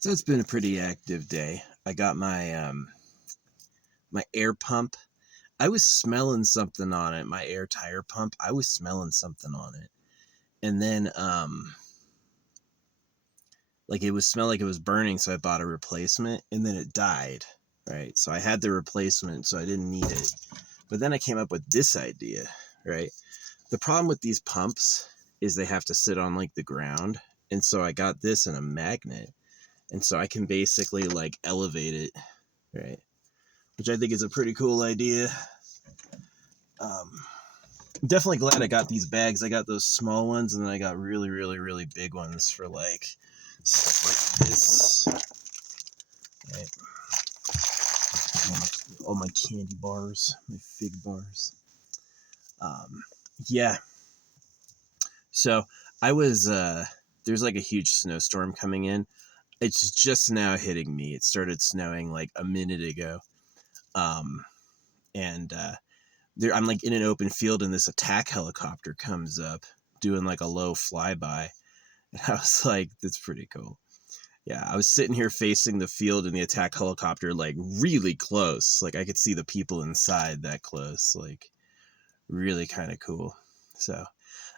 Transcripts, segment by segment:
So it's been a pretty active day. I got my air pump. I was smelling something on it, my air tire pump. I was smelling something on it. And then like it was smell like it was burning, so I bought a replacement and then it died. Right? So I had the replacement, so I didn't need it. But then I came up with this idea, right? The problem with these pumps is they have to sit on like the ground. And so I got this in a magnet. And so I can basically like elevate it, right? Which I think is a pretty cool idea. Um, Definitely glad I got these bags. I got those small ones, and then I got really, really, really big ones for like stuff like this. Right? All my candy bars, my fig bars. Um, yeah. So I was there's like a huge snowstorm coming in. It's just now hitting me. It started snowing like a minute ago. Um, and there I'm like in an open field and this attack helicopter comes up doing like a low flyby. And I was like, that's pretty cool. Yeah, I was sitting here facing the field and the attack helicopter like really close. Like I could see the people inside that close. Like really kind of cool. So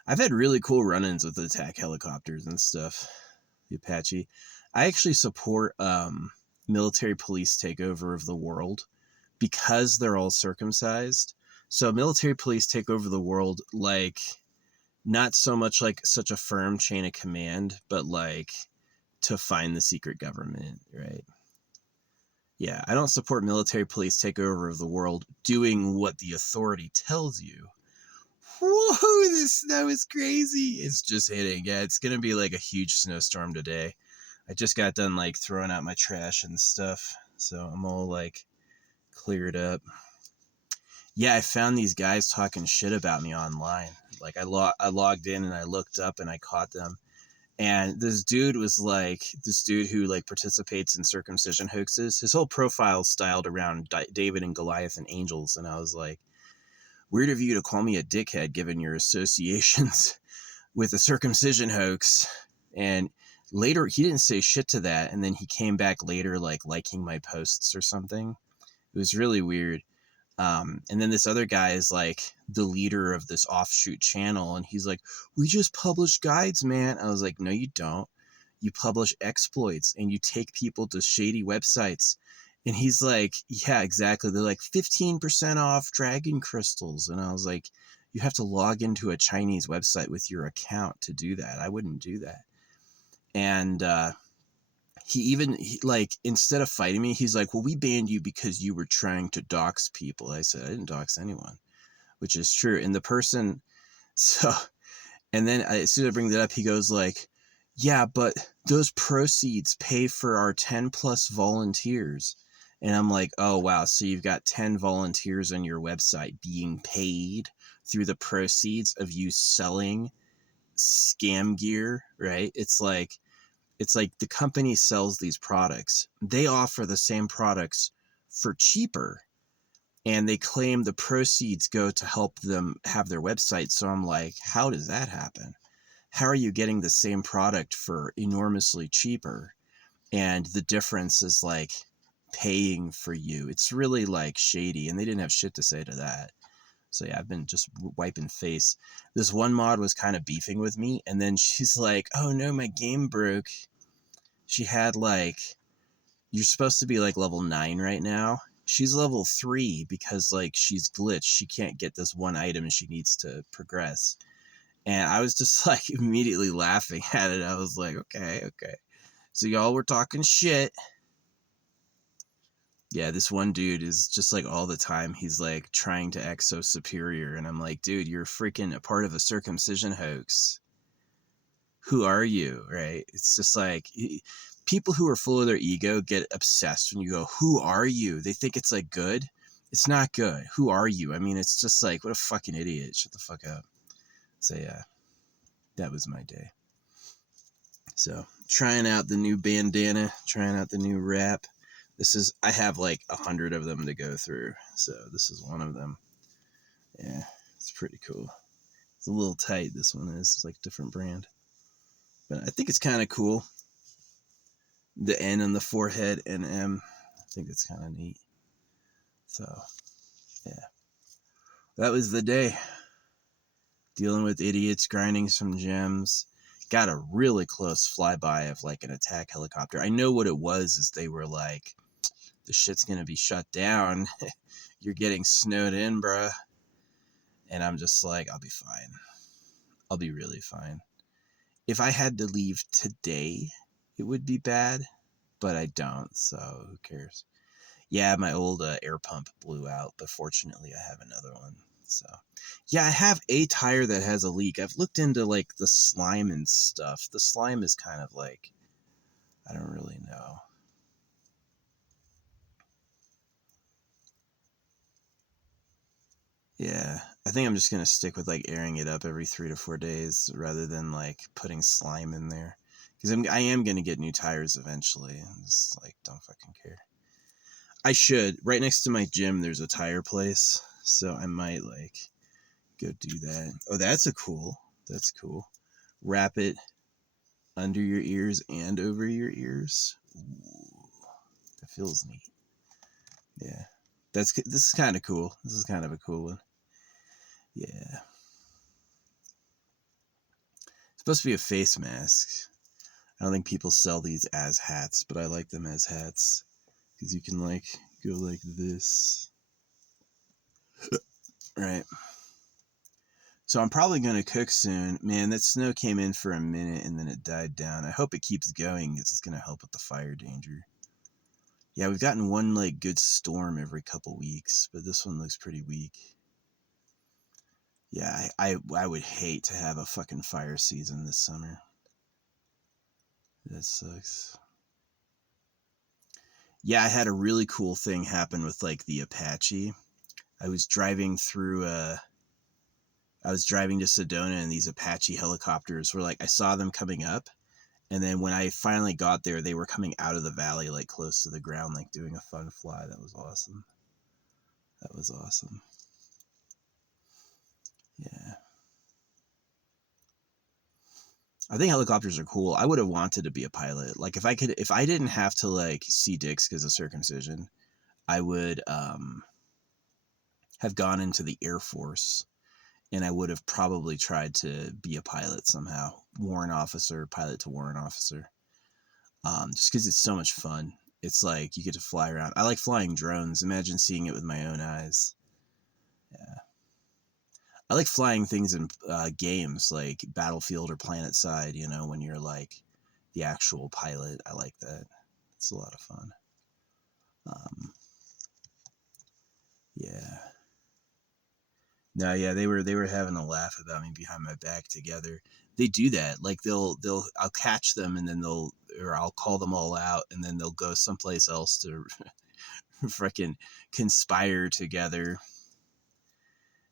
I've had really cool run-ins with attack helicopters and stuff. The Apache. I actually support military police takeover of the world because they're all circumcised. So military police take over the world like not so much like such a firm chain of command, but like to find the secret government, right? Yeah, I don't support military police takeover of the world doing what the authority tells you. Whoa, this snow is crazy. It's just hitting. Yeah, it's going to be like a huge snowstorm today. I just got done like throwing out my trash and stuff. So I'm all like cleared up. Yeah, I found these guys talking shit about me online. Like I logged in and I looked up and I caught them. And this dude who like participates in circumcision hoaxes. His whole profile styled around David and Goliath and angels. And I was like, weird of you to call me a dickhead given your associations with the circumcision hoax. And later he didn't say shit to that. And then he came back later, like liking my posts or something. It was really weird. And then this other guy is like the leader of this offshoot channel. And he's like, we just publish guides, man. I was like, no, you don't. You publish exploits and you take people to shady websites. And he's like, yeah, exactly. They're like 15% off dragon crystals. And I was like, you have to log into a Chinese website with your account to do that. I wouldn't do that. And, like instead of fighting me, he's like, well, we banned you because you were trying to dox people. I said, I didn't dox anyone, which is true. And the person, so, and then as soon as I bring that up, he goes like, yeah, but those proceeds pay for our 10 plus volunteers. And I'm like, oh, wow. So you've got 10 volunteers on your website being paid through the proceeds of you selling scam gear, right? It's like the company sells these products. They offer the same products for cheaper and they claim the proceeds go to help them have their website. So I'm like, how does that happen? How are you getting the same product for enormously cheaper? And the difference is like paying for you. It's really like shady and they didn't have shit to say to that. So yeah, I've been just wiping face. This one mod was kind of beefing with me and then she's like, oh no, my game broke. She had like, you're supposed to be like level 9 right now. She's level 3 because like she's glitched. She can't get this one item and she needs to progress. And I was just like immediately laughing at it. I was like, okay. So y'all were talking shit. Yeah, this one dude is just like all the time. He's like trying to act so superior. And I'm like, dude, you're freaking a part of a circumcision hoax. Who are you? Right? It's just like people who are full of their ego get obsessed when you go, who are you? They think it's like good. It's not good. Who are you? I mean, it's just like, what a fucking idiot. Shut the fuck up. So yeah, that was my day. So trying out the new bandana, trying out the new wrap. I have like 100 of them to go through. So this is one of them. Yeah, it's pretty cool. It's a little tight. This one is. It's like a different brand. But I think it's kind of cool. the N on the forehead and M. I think it's kind of neat. So, yeah. That was the day. Dealing with idiots, grinding some gems. Got a really close flyby of like an attack helicopter. I know what it was is they were like, the shit's gonna be shut down. You're getting snowed in, bruh. And I'm just like, I'll be fine. I'll be really fine. If I had to leave today, it would be bad, but I don't, so who cares? Yeah, my old air pump blew out, but fortunately I have another one. So, yeah, I have a tire that has a leak. I've looked into like the slime and stuff. The slime is kind of like, I don't really know. Yeah, I think I'm just gonna stick with like airing it up every 3 to 4 days rather than like putting slime in there, because I am gonna get new tires eventually. I'm just like, don't fucking care. I should. Right next to my gym, there's a tire place, so I might like go do that. Oh, that's a cool. That's cool. Wrap it under your ears and over your ears. Ooh, that feels neat. Yeah, this is kind of cool. This is kind of a cool one. Yeah. It's supposed to be a face mask. I don't think people sell these as hats, but I like them as hats because you can like go like this. Right. So I'm probably going to cook soon. Man, that snow came in for a minute and then it died down. I hope it keeps going because it's going to help with the fire danger. Yeah, we've gotten one like good storm every couple weeks, but this one looks pretty weak. Yeah, I would hate to have a fucking fire season this summer. That sucks. Yeah, I had a really cool thing happen with like the Apache. I was driving to Sedona and these Apache helicopters were like, I saw them coming up. And then when I finally got there, they were coming out of the valley, like close to the ground, like doing a fun fly. That was awesome. That was awesome. Yeah. I think helicopters are cool. I would have wanted to be a pilot. Like if I didn't have to like see dicks because of circumcision, I would have gone into the Air Force and I would have probably tried to be a pilot somehow. Warrant officer, pilot to warrant officer. Just because it's so much fun. It's like you get to fly around. I like flying drones. Imagine seeing it with my own eyes. Yeah. I like flying things in games like Battlefield or PlanetSide, you know, when you're like the actual pilot. I like that. It's a lot of fun. Yeah. No, yeah, they were having a laugh about me behind my back together. They do that. Like I'll catch them and then or I'll call them all out and then they'll go someplace else to freaking conspire together.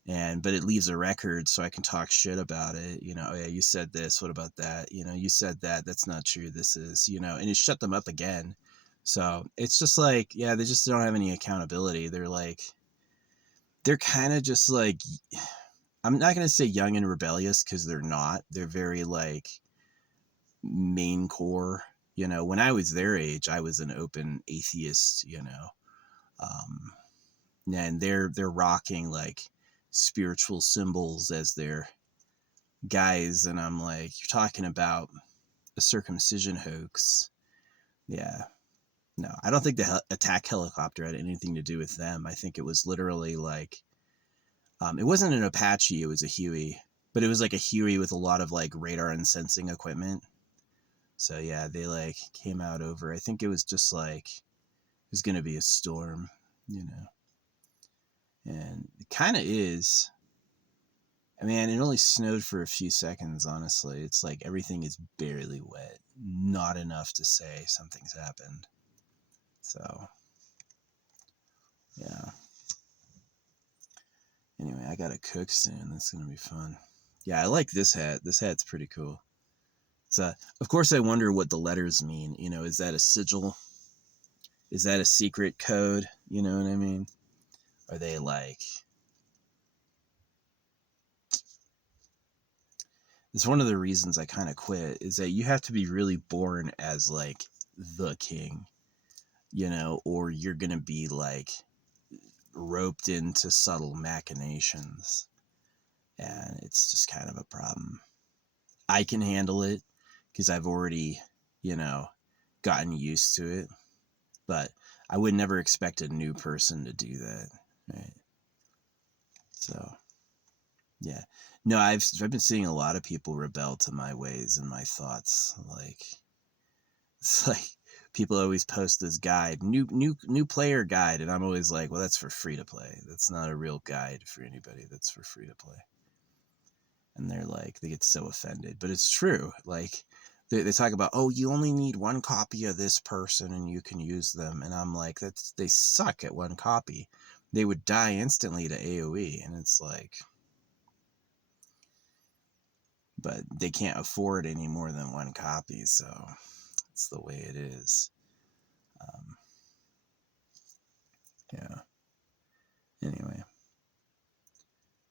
But it leaves a record so I can talk shit about it. You know, oh yeah, you said this. What about that? You know, you said that. That's not true. This is, you know, and it shut them up again. So it's just like, yeah, they just don't have any accountability. They're kind of just like, I'm not going to say young and rebellious because they're not. They're very like main core. You know, when I was their age, I was an open atheist, you know. Um, and they're rocking like spiritual symbols as their guys, and I'm like, you're talking about a circumcision hoax. Yeah. No, I don't think the attack helicopter had anything to do with them. I think it was literally like, it wasn't an Apache, it was a Huey, but it was like a Huey with a lot of like radar and sensing equipment. So yeah, they like came out over, I think it was just like, it was going to be a storm, you know, and it kind of is. I mean, it only snowed for a few seconds, honestly. It's like everything is barely wet. Not enough to say something's happened. So, yeah. Anyway, I gotta cook soon. That's gonna be fun. Yeah, I like this hat. This hat's pretty cool. It's of course, I wonder what the letters mean. You know, is that a sigil? Is that a secret code? You know what I mean? Are they like... It's one of the reasons I kind of quit is that you have to be really born as like the king, or you're going to be like roped into subtle machinations. And it's just kind of a problem. I can handle it because I've already, gotten used to it. But I would never expect a new person to do that, right? So, yeah. No, I've been seeing a lot of people rebel to my ways and my thoughts. Like, it's like people always post this guide, new player guide, and I'm always like, well, that's for free to play. That's not a real guide for anybody. That's for free to play. And they're like, they get so offended, but it's true. Like, they talk about, oh, you only need one copy of this person and you can use them, and I'm like, they suck at one copy. They would die instantly to AoE, and it's like, but they can't afford any more than one copy, so it's the way it is. Yeah. Anyway.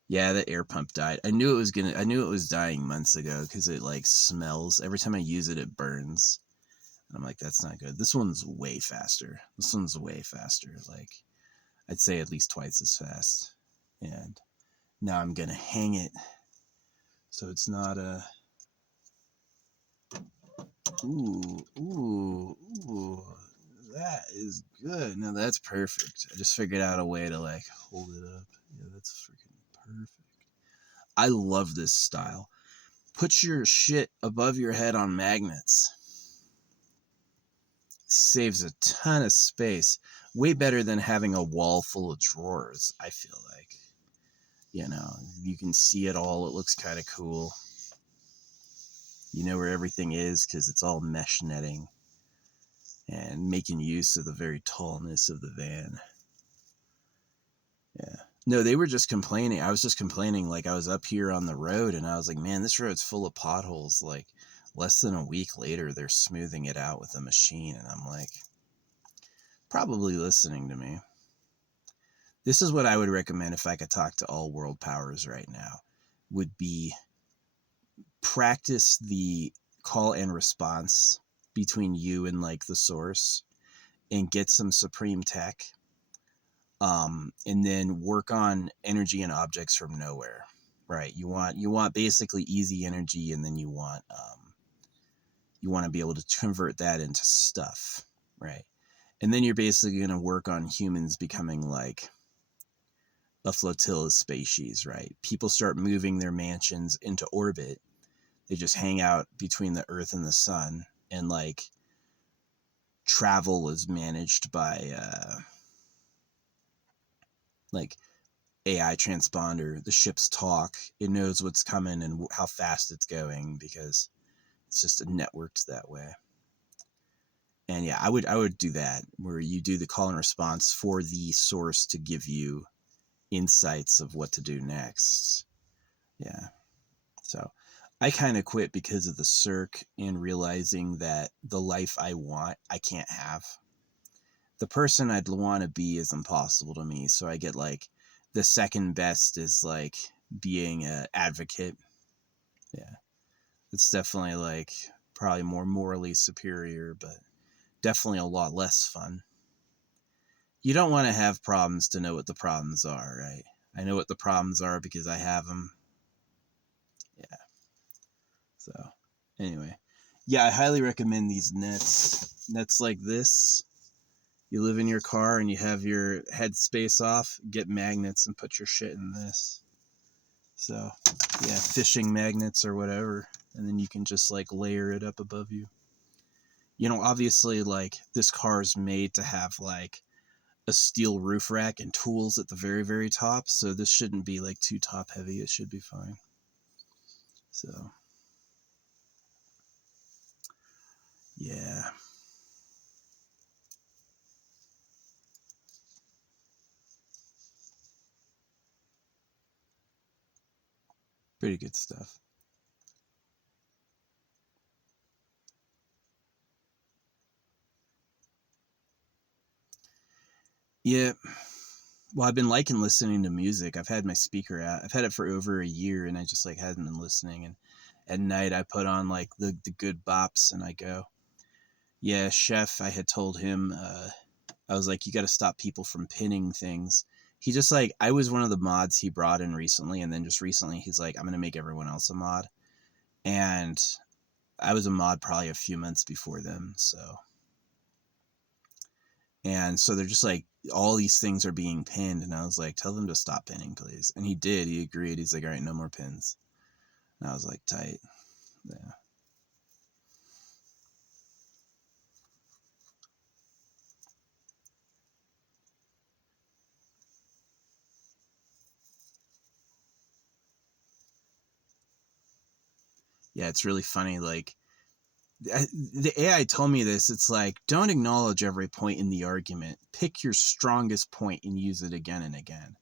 Yeah, the air pump died. I knew it was dying months ago because it like smells. Every time I use it, it burns. And I'm like, that's not good. This one's way faster. Like, I'd say at least twice as fast. And now I'm gonna hang it so it's not a ooh, that is good. No, that's perfect. I just figured out a way to like hold it up. Yeah, that's freaking perfect. I love this style. Put your shit above your head on magnets. Saves a ton of space. Way better than having a wall full of drawers, I feel like. You can see it all. It looks kind of cool. You know where everything is because it's all mesh netting and making use of the very tallness of the van. Yeah. No, they were just complaining. I was just complaining, like I was up here on the road and I was like, man, this road's full of potholes. Like less than a week later, they're smoothing it out with a machine. And I'm like, probably listening to me. This is what I would recommend if I could talk to all world powers right now, would be practice the call and response between you and like the source and get some supreme tech. And then work on energy and objects from nowhere, right? You want basically easy energy, and then you want to be able to convert that into stuff, right? And then you're basically going to work on humans becoming like a flotilla species, right? People start moving their mansions into orbit. They just hang out between the Earth and the sun, and like travel is managed by like AI transponder. The ships talk. It knows what's coming and how fast it's going because it's just networked that way. And yeah, I would do that, where you do the call and response for the source to give you insights of what to do next. Yeah. So I kind of quit because of the circ and realizing that the life I want, I can't have. The person I'd want to be is impossible to me. So I get like the second best is like being an advocate. Yeah. It's definitely like probably more morally superior, but definitely a lot less fun. You don't want to have problems to know what the problems are, right? I know what the problems are because I have them. Yeah. So, anyway. Yeah, I highly recommend these nets. Nets like this. You live in your car and you have your headspace off, get magnets and put your shit in this. So, yeah, fishing magnets or whatever. And then you can just like layer it up above you. Obviously, like this car is made to have like a steel roof rack and tools at the very, very top. So this shouldn't be like too top heavy. It should be fine. So, yeah. Pretty good stuff. Yeah. Well, I've been liking listening to music. I've had my speaker out. I've had it for over a year, and I just like hadn't been listening. And at night, I put on like the good bops, and I go. Yeah, Chef, I had told him, I was like, you got to stop people from pinning things. He just like, I was one of the mods he brought in recently, and then just recently he's like, I'm going to make everyone else a mod. And I was a mod probably a few months before them, so. And so they're just like, all these things are being pinned, and I was like, tell them to stop pinning, please. And he did. He agreed. He's like, all right, no more pins. And I was like, tight. Yeah. Yeah, it's really funny. Like, the AI told me this. It's like, don't acknowledge every point in the argument. Pick your strongest point and use it again and again.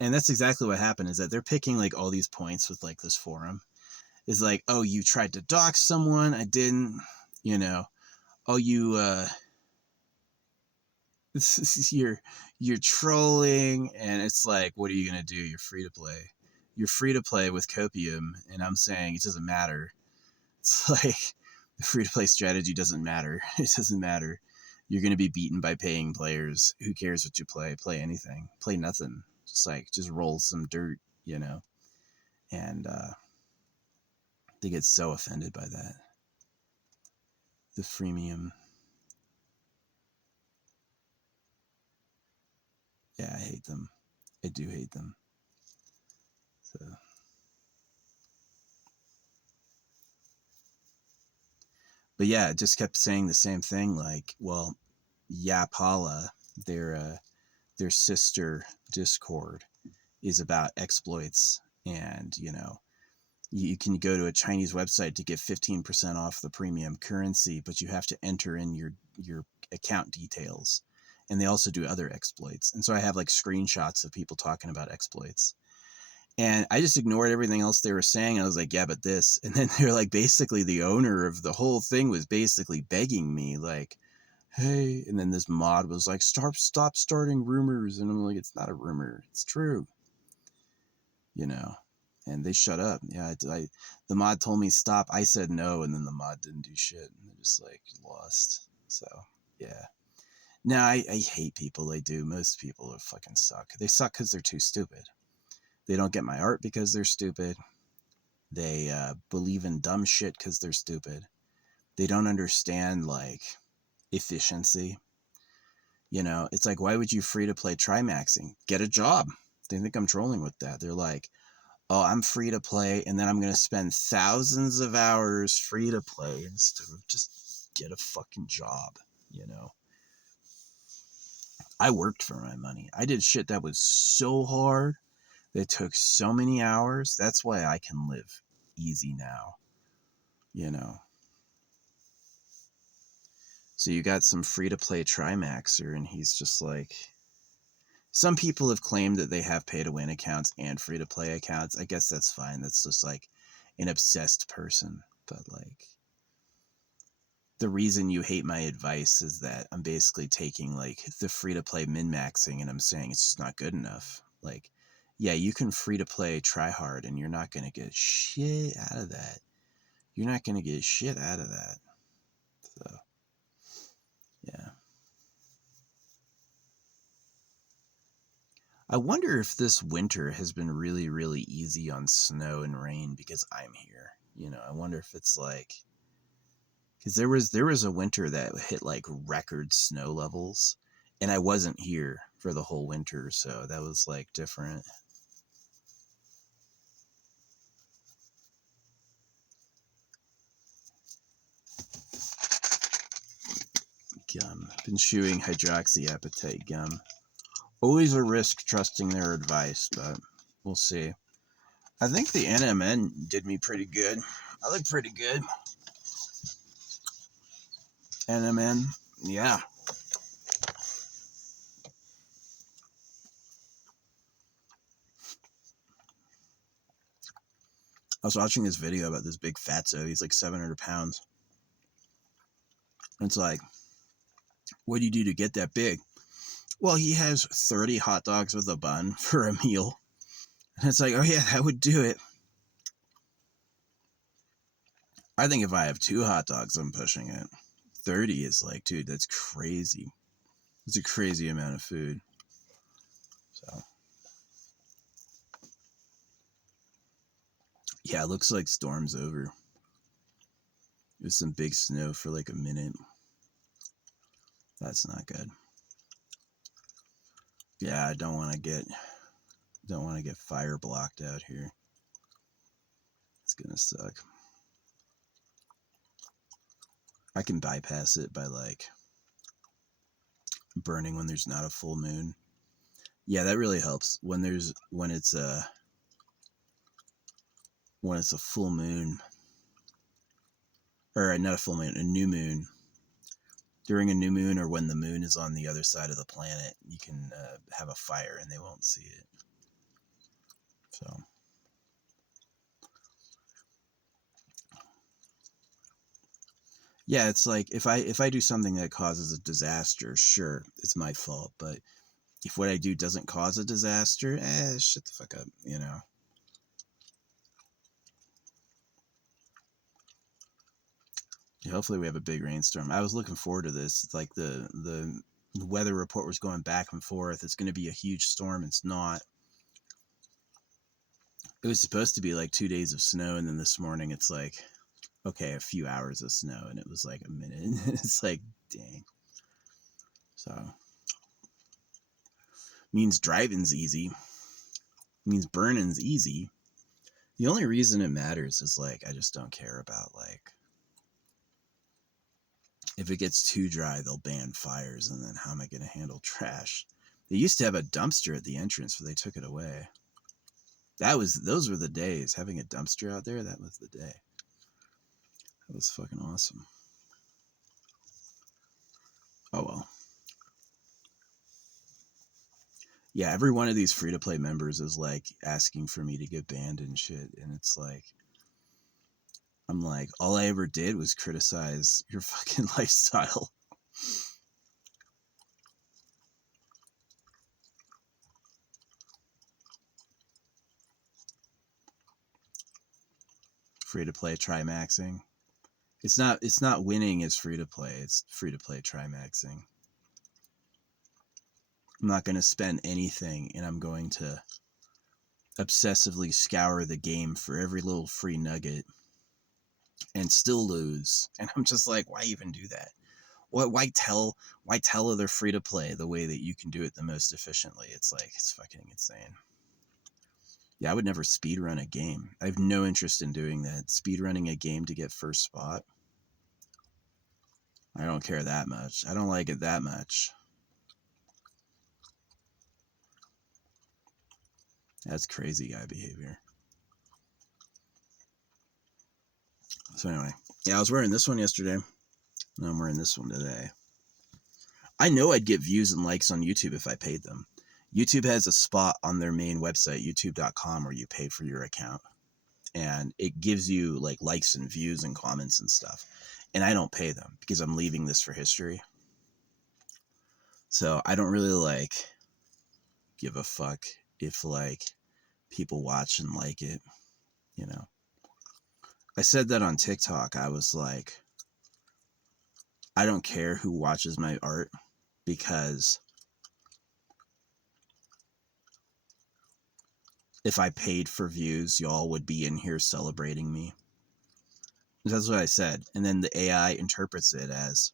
And that's exactly what happened, is that they're picking like all these points with like this forum. Is like, oh, you tried to dox someone. I didn't, you know. Oh, you're trolling. And it's like, what are you going to do? You're free to play. You're free to play with Copium. And I'm saying it doesn't matter. It's like, the free to play strategy doesn't matter. It doesn't matter. You're going to be beaten by paying players. Who cares what you play? Play anything. Play nothing. Just roll some dirt, you know? And they get so offended by that. The freemium. Yeah, I hate them. I do hate them. So. But yeah, it just kept saying the same thing. Like, well, Yapala, their sister Discord, is about exploits, and you know, you can go to a Chinese website to get 15% off the premium currency, but you have to enter in your account details. And they also do other exploits. And so I have like screenshots of people talking about exploits. And I just ignored everything else they were saying. I was like, yeah, but this. And then they're like, basically the owner of the whole thing was basically begging me, like, hey. And then this mod was like, stop starting rumors. And I'm like, it's not a rumor. It's true. You know? And they shut up. Yeah, the mod told me stop. I said no, and then the mod didn't do shit. And they just like lost. So, yeah. No, I hate people. They do. Most people are fucking suck. They suck because they're too stupid. They don't get my art because they're stupid. They believe in dumb shit because they're stupid. They don't understand like efficiency. You know, it's like, why would you free to play Trimaxing? Get a job. They think I'm trolling with that. They're like, oh, I'm free to play, and then I'm going to spend thousands of hours free to play instead of just get a fucking job, you know? I worked for my money. I did shit that was so hard, that took so many hours. That's why I can live easy now, you know? So you got some free to play Trimaxer, and he's just like, some people have claimed that they have pay to win accounts and free to play accounts. I guess that's fine. That's just like an obsessed person. But like, the reason you hate my advice is that I'm basically taking like the free to play min maxing and I'm saying it's just not good enough. Like, yeah, you can free to play try hard and you're not going to get shit out of that. You're not going to get shit out of that. So, yeah. I wonder if this winter has been really, really easy on snow and rain because I'm here. You know, I wonder if it's like, because there was a winter that hit like record snow levels, and I wasn't here for the whole winter, so that was like different. Gum. Been chewing hydroxyapatite gum. Always a risk trusting their advice, but we'll see. I think the NMN did me pretty good. I look pretty good. NMN, yeah. I was watching this video about this big fatso. He's like 700 pounds. It's like, what do you do to get that big? Well, he has 30 hot dogs with a bun for a meal. And it's like, oh yeah, that would do it. I think if I have 2 hot dogs, I'm pushing it. 30 is like, dude, that's crazy. It's a crazy amount of food. So, yeah, it looks like storm's over. There's some big snow for like a minute. That's not good. Yeah, I don't want to get fire blocked out here. It's gonna suck. I can bypass it by like burning when there's not a full moon. Yeah, that really helps when it's a full moon, or not a full moon, a new moon. During a new moon, or when the moon is on the other side of the planet, you can have a fire and they won't see it. So, yeah, it's like if I do something that causes a disaster, sure, it's my fault. But if what I do doesn't cause a disaster, shut the fuck up, you know. Hopefully we have a big rainstorm. I was looking forward to this. It's like the weather report was going back and forth. It's going to be a huge storm. It's not. It was supposed to be like 2 days of snow, and then this morning it's like, okay, a few hours of snow, and it was like a minute. It's like, dang. So, means driving's easy. Means burning's easy. The only reason it matters is like, I just don't care about like, if it gets too dry, they'll ban fires, and then how am I going to handle trash? They used to have a dumpster at the entrance, but they took it away. Those were the days. Having a dumpster out there, that was the day. That was fucking awesome. Oh well. Yeah, every one of these free-to-play members is like asking for me to get banned and shit, and it's like, I'm like, all I ever did was criticize your fucking lifestyle. Free-to-play trimaxing. It's not winning is free-to-play. It's free-to-play trimaxing. I'm not going to spend anything, and I'm going to obsessively scour the game for every little free nugget and still lose. And I'm just like, why even do that? Why tell other free to play the way that you can do it the most efficiently? It's like, it's fucking insane. Yeah, I would never speed run a game. I have no interest in doing that. Speed running a game to get first spot. I don't care that much. I don't like it that much. That's crazy guy behavior. So anyway, yeah, I was wearing this one yesterday, and I'm wearing this one today. I know I'd get views and likes on YouTube if I paid them. YouTube has a spot on their main website, youtube.com, where you pay for your account. And it gives you like likes and views and comments and stuff. And I don't pay them because I'm leaving this for history. So I don't really like give a fuck if like people watch and like it, you know. I said that on TikTok. I was like, I don't care who watches my art, because if I paid for views, y'all would be in here celebrating me. That's what I said. And then the AI interprets it as,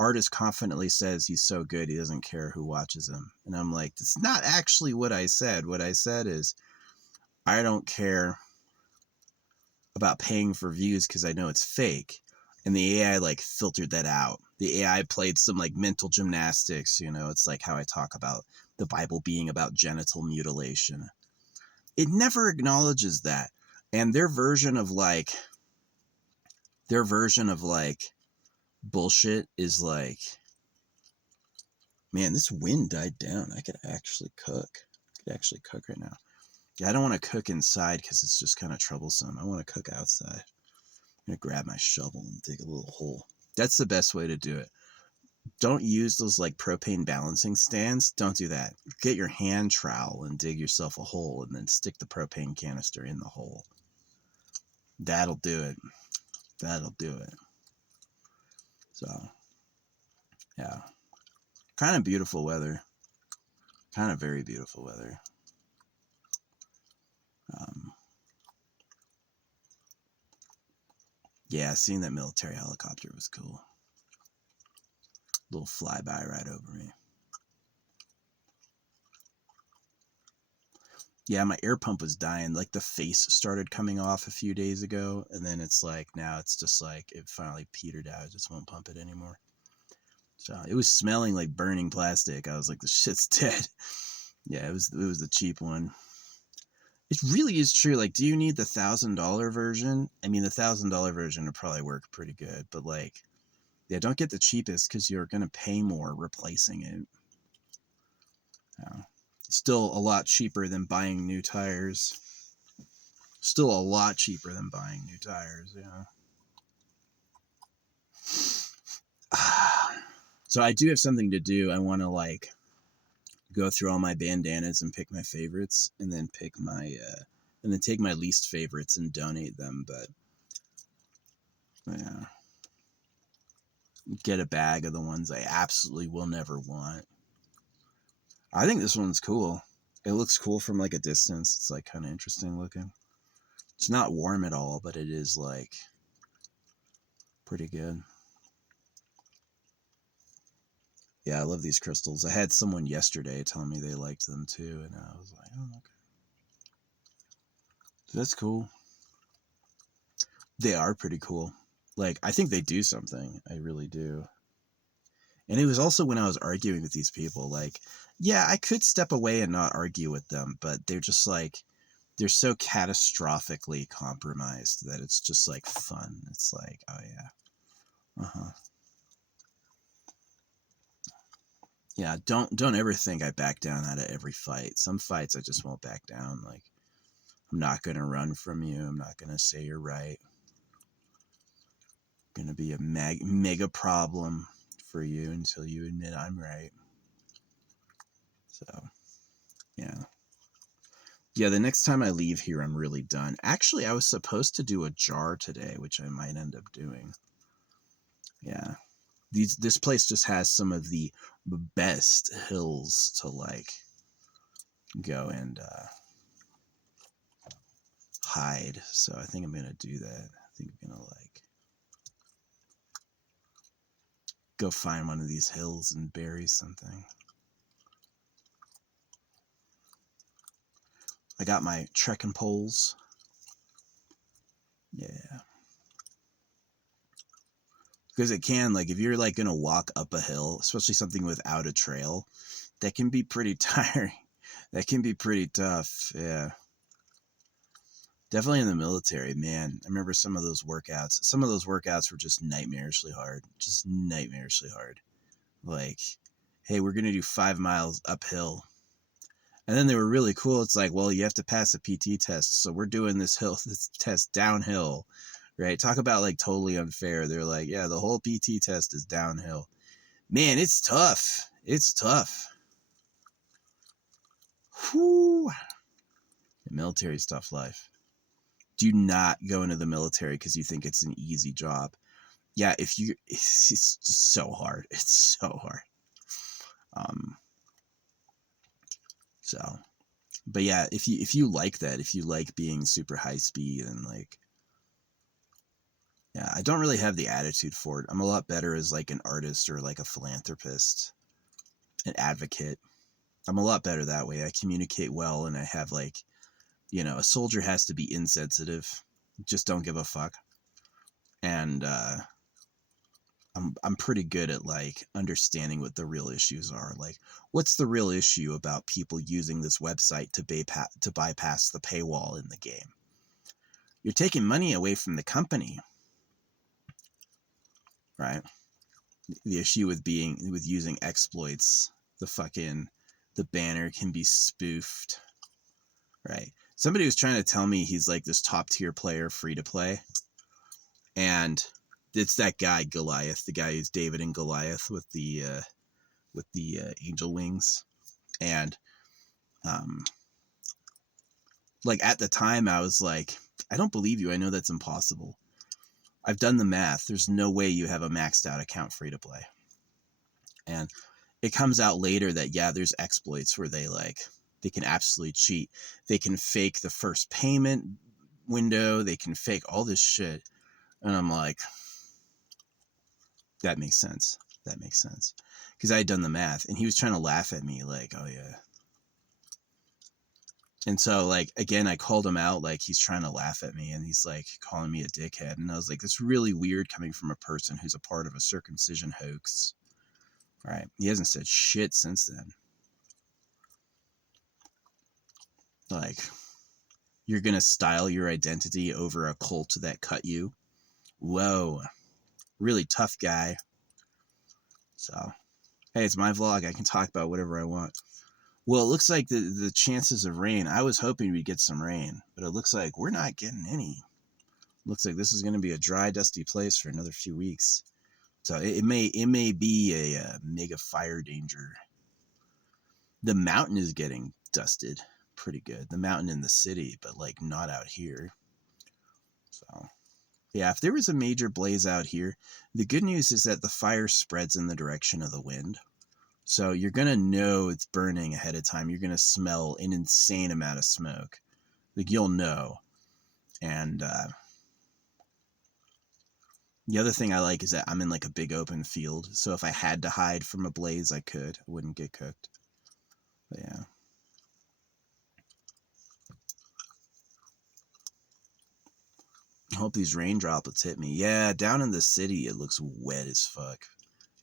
artist confidently says he's so good he doesn't care who watches him. And I'm like, it's not actually what I said. What I said is, I don't care about paying for views because I know it's fake. And the AI like filtered that out. The AI played some like mental gymnastics, you know. It's like how I talk about the Bible being about genital mutilation. It never acknowledges that. And their version of like bullshit is like, man, this wind died down. I could actually cook. Right now. Yeah, I don't want to cook inside because it's just kind of troublesome. I want to cook outside. I'm going to grab my shovel and dig a little hole. That's the best way to do it. Don't use those like propane balancing stands. Don't do that. Get your hand trowel and dig yourself a hole and then stick the propane canister in the hole. That'll do it. So, yeah. Kind of beautiful weather. Kind of very beautiful weather. Yeah, seeing that military helicopter was cool. Little flyby right over me. Yeah, my air pump was dying. Like the face started coming off a few days ago, and then it's like now it's just like it finally petered out. I just won't pump it anymore. So it was smelling like burning plastic. I was like, the shit's dead. Yeah, it was the cheap one. It really is true. Like, do you need the $1,000 version? I mean, the $1,000 version would probably work pretty good, but like, yeah, don't get the cheapest because you're gonna pay more replacing it. Yeah. Still a lot cheaper than buying new tires. Still a lot cheaper than buying new tires. Yeah. So I do have something to do. I want to like go through all my bandanas and pick my favorites, and then pick my and then take my least favorites and donate them. But yeah, get a bag of the ones I absolutely will never want. I think this one's cool. It looks cool from like a distance. It's like kind of interesting looking. It's not warm at all, but it is like pretty good. Yeah, I love these crystals. I had someone yesterday tell me they liked them too, and I was like, oh, okay. So that's cool. They are pretty cool. Like, I think they do something. I really do. And it was also when I was arguing with these people, like, yeah, I could step away and not argue with them, but they're just like, they're so catastrophically compromised that it's just like fun. It's like, oh yeah. Uh-huh. Yeah, don't ever think I back down out of every fight. Some fights I just won't back down. Like, I'm not going to run from you. I'm not going to say you're right. I'm going to be a mega problem for you until you admit I'm right. So, yeah. Yeah, the next time I leave here, I'm really done. Actually, I was supposed to do a jar today, which I might end up doing. Yeah. This place just has some of the best hills to, like, go and hide. So I think I'm going to do that. I think I'm going to, like, go find one of these hills and bury something. I got my trekking poles. Yeah. Because it can, like, if you're, like, going to walk up a hill, especially something without a trail, that can be pretty tiring. That can be pretty tough. Yeah. Definitely in the military, man. I remember some of those workouts. Some of those workouts were just nightmarishly hard. Just nightmarishly hard. Like, hey, we're going to do 5 miles uphill. And then they were really cool. It's like, well, you have to pass a PT test. So we're doing this test downhill, right? Talk about like totally unfair. They're like, yeah, the whole PT test is downhill. Man, it's tough. It's tough. Whew. The military is tough life. Do not go into the military because you think it's an easy job. Yeah, it's just so hard. It's so hard. So, but yeah, if you like that, if you like being super high speed and like, yeah, I don't really have the attitude for it. I'm a lot better as like an artist or like a philanthropist, an advocate. I'm a lot better that way. I communicate well and I have like, a soldier has to be insensitive. Just don't give a fuck. And I'm pretty good at like understanding what the real issues are. Like, what's the real issue about people using this website to bypass the paywall in the game? You're taking money away from the company, right? The issue with using exploits, the banner can be spoofed, right? Somebody was trying to tell me he's like this top tier player, free to play, and it's that guy Goliath, the guy who's David and Goliath with the angel wings, and like at the time I was like, I don't believe you. I know that's impossible. I've done the math. There's no way you have a maxed out account free to play. And it comes out later that, yeah, there's exploits where they can absolutely cheat. They can fake the first payment window. They can fake all this shit. And I'm like, that makes sense. That makes sense. Because I had done the math and he was trying to laugh at me like, oh yeah. And so like, again, I called him out, like he's trying to laugh at me and he's like calling me a dickhead. And I was like, it's really weird coming from a person who's a part of a circumcision hoax. Right. He hasn't said shit since then. Like, you're going to style your identity over a cult that cut you. Whoa. Really tough guy. So, hey, it's my vlog. I can talk about whatever I want. Well, it looks like the chances of rain, I was hoping we'd get some rain, but it looks like we're not getting any. Looks like this is going to be a dry, dusty place for another few weeks. So it may be a mega fire danger. The mountain is getting dusted pretty good. The mountain in the city, but like not out here. So yeah, if there was a major blaze out here, the good news is that the fire spreads in the direction of the wind. So you're going to know it's burning ahead of time. You're going to smell an insane amount of smoke. Like you'll know. And the other thing I like is that I'm in like a big open field. So if I had to hide from a blaze, I could. I wouldn't get cooked. But yeah. I hope these rain droplets hit me. Yeah, down in the city, it looks wet as fuck.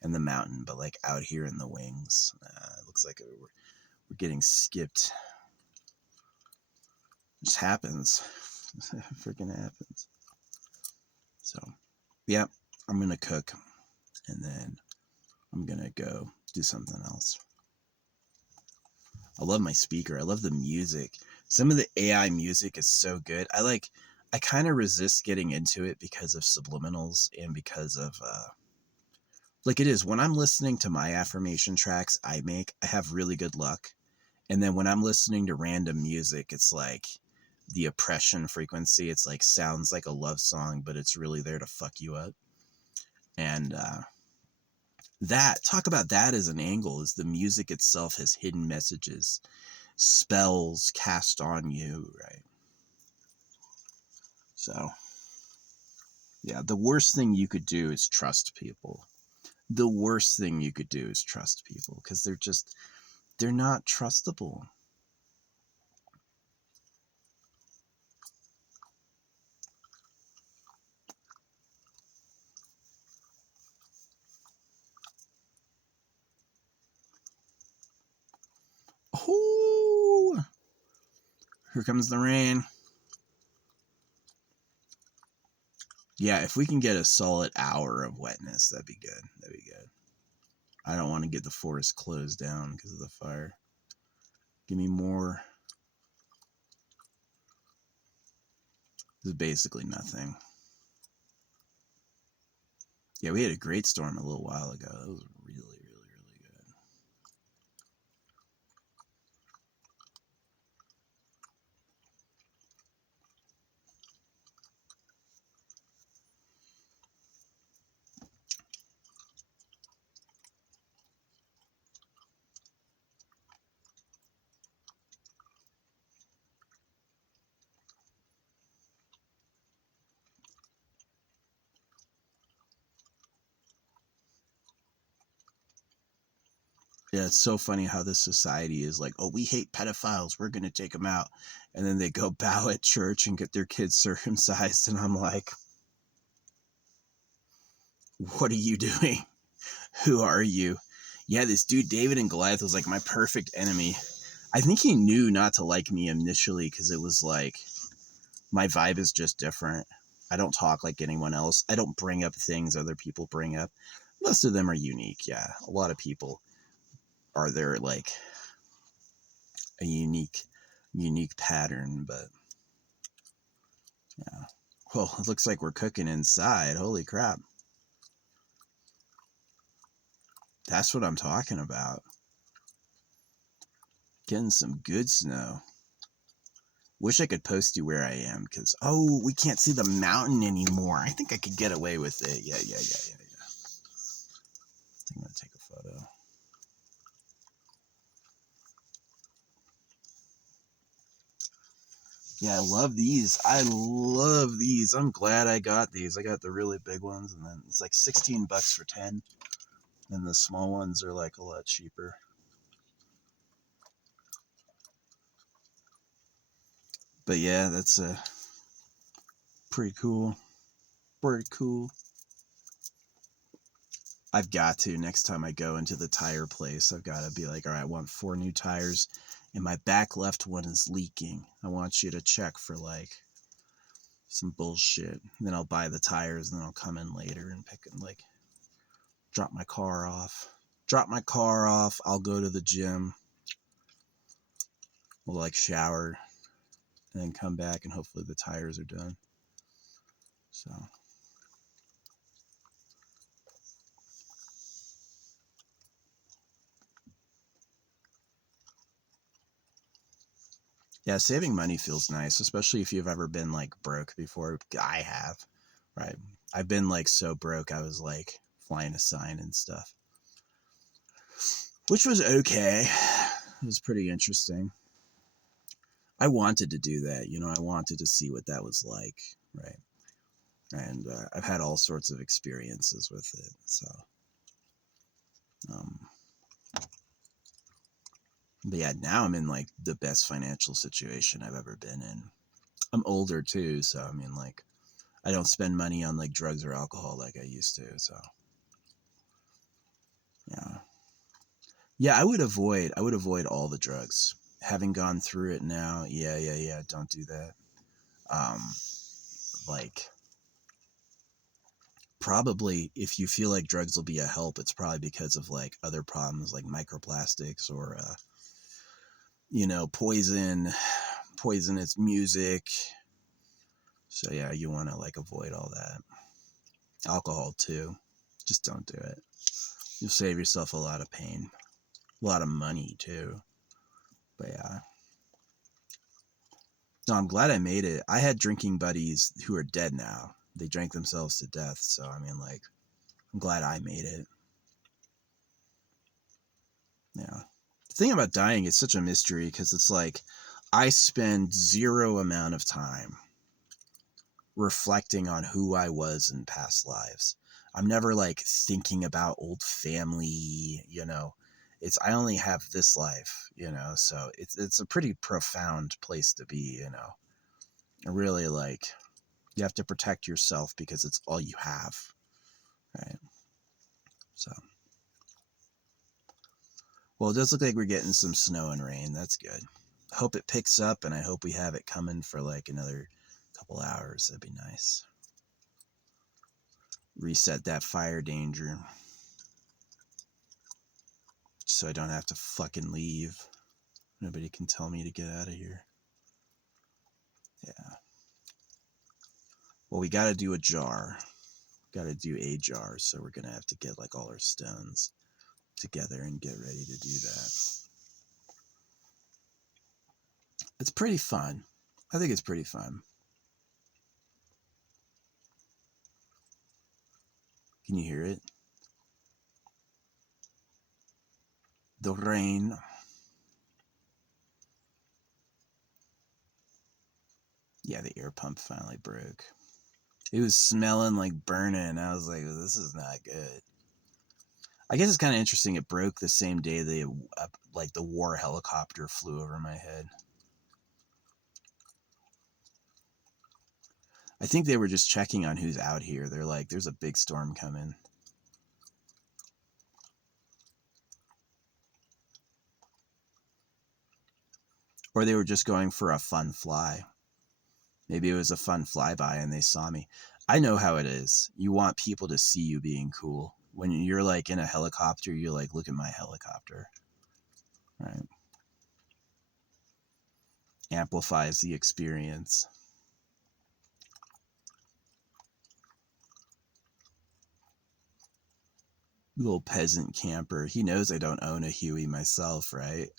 And the mountain, but like out here in the wings, it looks like we're getting skipped. It just happens. It freaking happens. So, yeah, I'm going to cook and then I'm going to go do something else. I love my speaker. I love the music. Some of the AI music is so good. I kind of resist getting into it because of subliminals and because of, like it is when I'm listening to my affirmation tracks I have really good luck. And then when I'm listening to random music, it's like the oppression frequency. It's like sounds like a love song, but it's really there to fuck you up. And talk about that as an angle, is the music itself has hidden messages, spells cast on you, right? So, yeah, the worst thing you could do is trust people. The worst thing you could do is trust people because they're not trustable. Oh, here comes the rain. Yeah, if we can get a solid hour of wetness, that'd be good. That'd be good. I don't want to get the forest closed down because of the fire. Give me more. This is basically nothing. Yeah, we had a great storm a little while ago. That was really, really, really good. Yeah, it's so funny how this society is like, oh, we hate pedophiles. We're going to take them out. And then they go bow at church and get their kids circumcised. And I'm like, what are you doing? Who are you? Yeah, this dude, David and Goliath, was like my perfect enemy. I think he knew not to like me initially because it was like, my vibe is just different. I don't talk like anyone else. I don't bring up things other people bring up. Most of them are unique. Yeah, a lot of people are there like a unique pattern, but yeah. Well, it looks like we're cooking inside. Holy crap. That's what I'm talking about. Getting some good snow. Wish I could post you where I am, because, oh, we can't see the mountain anymore. I think I could get away with it. Yeah. I think I'm going to take a photo. Yeah, I love these. I'm glad I got these. I got the really big ones, and then it's like $16 for 10. And the small ones are like a lot cheaper. But yeah, that's pretty cool. Pretty cool. I've got to, next time I go into the tire place, I've got to be like, all right, I want 4 new tires, and my back left one is leaking. I want you to check for like some bullshit. And then I'll buy the tires, and then I'll come in later and pick and like drop my car off. I'll go to the gym. We'll like shower and then come back, and hopefully the tires are done. So. Yeah, saving money feels nice, especially if you've ever been like broke before. I have, right? I've been like so broke, I was like flying a sign and stuff, which was okay. It was pretty interesting. I wanted to do that, I wanted to see what that was like, right? And I've had all sorts of experiences with it, so. But yeah, now I'm in like the best financial situation I've ever been in. I'm older too, so I mean, like, I don't spend money on like drugs or alcohol like I used to, so. Yeah, I would avoid all the drugs. Having gone through it now, yeah, don't do that. Like, probably if you feel like drugs will be a help, it's probably because of like other problems like microplastics or poisonous music. So yeah, you want to like avoid all that. Alcohol too. Just don't do it. You'll save yourself a lot of pain. A lot of money too. But yeah. No, I'm glad I made it. I had drinking buddies who are dead now. They drank themselves to death. So, I mean, like, I'm glad I made it. Yeah. The thing about dying is such a mystery because it's like I spend zero amount of time reflecting on who I was in past lives. I'm never like thinking about old family, I only have this life, so it's a pretty profound place to be, really, like, you have to protect yourself because it's all you have, right? So, well, it does look like we're getting some snow and rain. That's good. I hope it picks up, and I hope we have it coming for like another couple hours. That'd be nice. Reset that fire danger so I don't have to fucking leave. Nobody can tell me to get out of here. Yeah. Well, we got to do a jar. So we're going to have to get like all our stones together and get ready to do that. It's pretty fun. I think it's pretty fun. Can you hear it? The rain. Yeah, the air pump finally broke. It was smelling like burning. I was like, this is not good. I guess it's kind of interesting. It broke the same day the war helicopter flew over my head. I think they were just checking on who's out here. They're like, there's a big storm coming. Or they were just going for a fun fly. Maybe it was a fun flyby and they saw me. I know how it is. You want people to see you being cool. When you're like in a helicopter, you're like, look at my helicopter. Right? Amplifies the experience. Little peasant camper. He knows I don't own a Huey myself, right?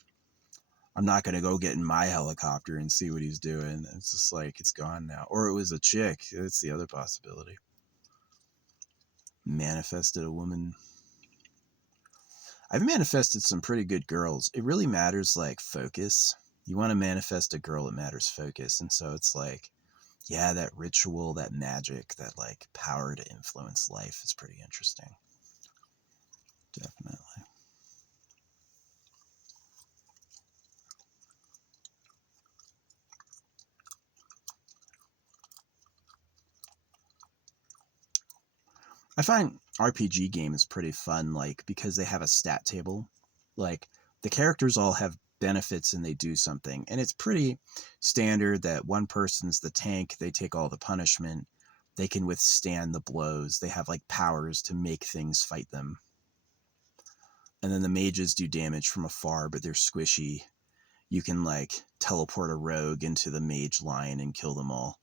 I'm not going to go get in my helicopter and see what he's doing. It's just like, it's gone now. Or it was a chick. That's the other possibility. Manifested a woman. I've manifested some pretty good girls. It really matters, like, focus. You want to manifest a girl, it matters focus. And so it's like, yeah, that ritual, that magic, that like power to influence life is pretty interesting. Definitely. I find RPG games pretty fun, like, because they have a stat table. Like, the characters all have benefits and they do something. And it's pretty standard that one person's the tank, they take all the punishment, they can withstand the blows, they have like powers to make things fight them. And then the mages do damage from afar, but they're squishy. You can like teleport a rogue into the mage line and kill them all.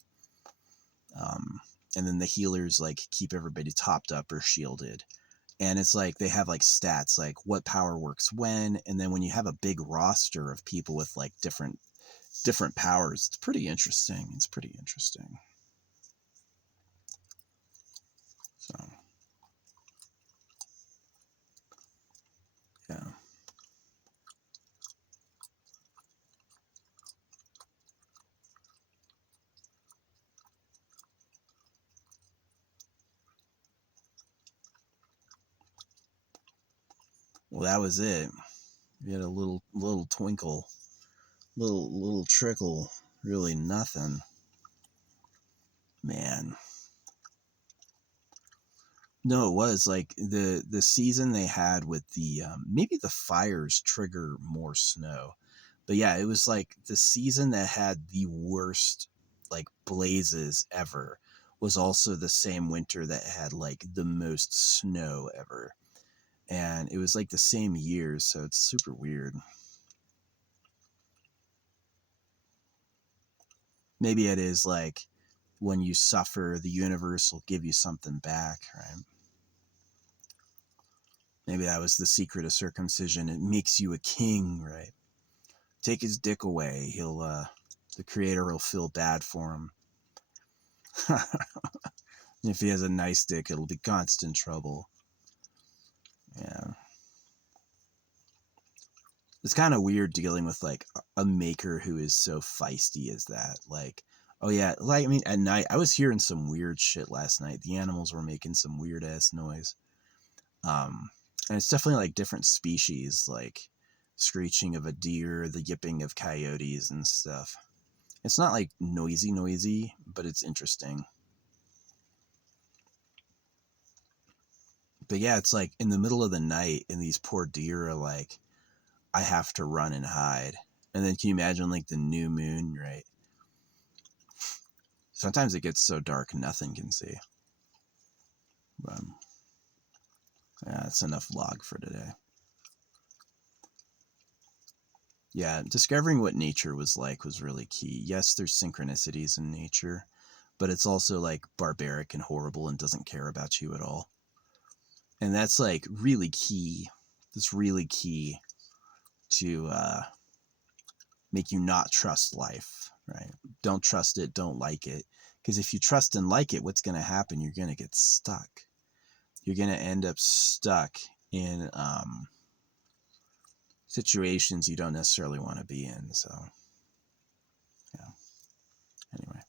And then the healers like keep everybody topped up or shielded. And it's like they have like stats, like what power works when. And then when you have a big roster of people with like different powers, it's pretty interesting. It's pretty interesting. So, yeah. Well, that was it. You had a little twinkle, little trickle, really nothing. Man. No, it was like the season they had with the maybe the fires trigger more snow. But yeah, it was like the season that had the worst like blazes ever was also the same winter that had like the most snow ever. And it was like the same year, so it's super weird. Maybe it is like when you suffer, the universe will give you something back, right? Maybe that was the secret of circumcision. It makes you a king, right? Take his dick away. He'll, the creator will feel bad for him. If he has a nice dick, it'll be constant trouble. Yeah. It's kind of weird dealing with like a maker who is so feisty as that. Like, oh yeah, like, I mean, at night, I was hearing some weird shit last night. The animals were making some weird ass noise. And it's definitely like different species, like screeching of a deer, the yipping of coyotes and stuff. It's not like noisy, but it's interesting. But yeah, it's like in the middle of the night and these poor deer are like, I have to run and hide. And then can you imagine like the new moon, right? Sometimes it gets so dark nothing can see. But yeah, that's enough log for today. Yeah, discovering what nature was like was really key. Yes, there's synchronicities in nature, but it's also like barbaric and horrible and doesn't care about you at all. And that's like really key. That's really key to make you not trust life, right? Don't trust it, don't like it. Because if you trust and like it, what's going to happen? You're going to get stuck. You're going to end up stuck in situations you don't necessarily want to be in. So, yeah. Anyway.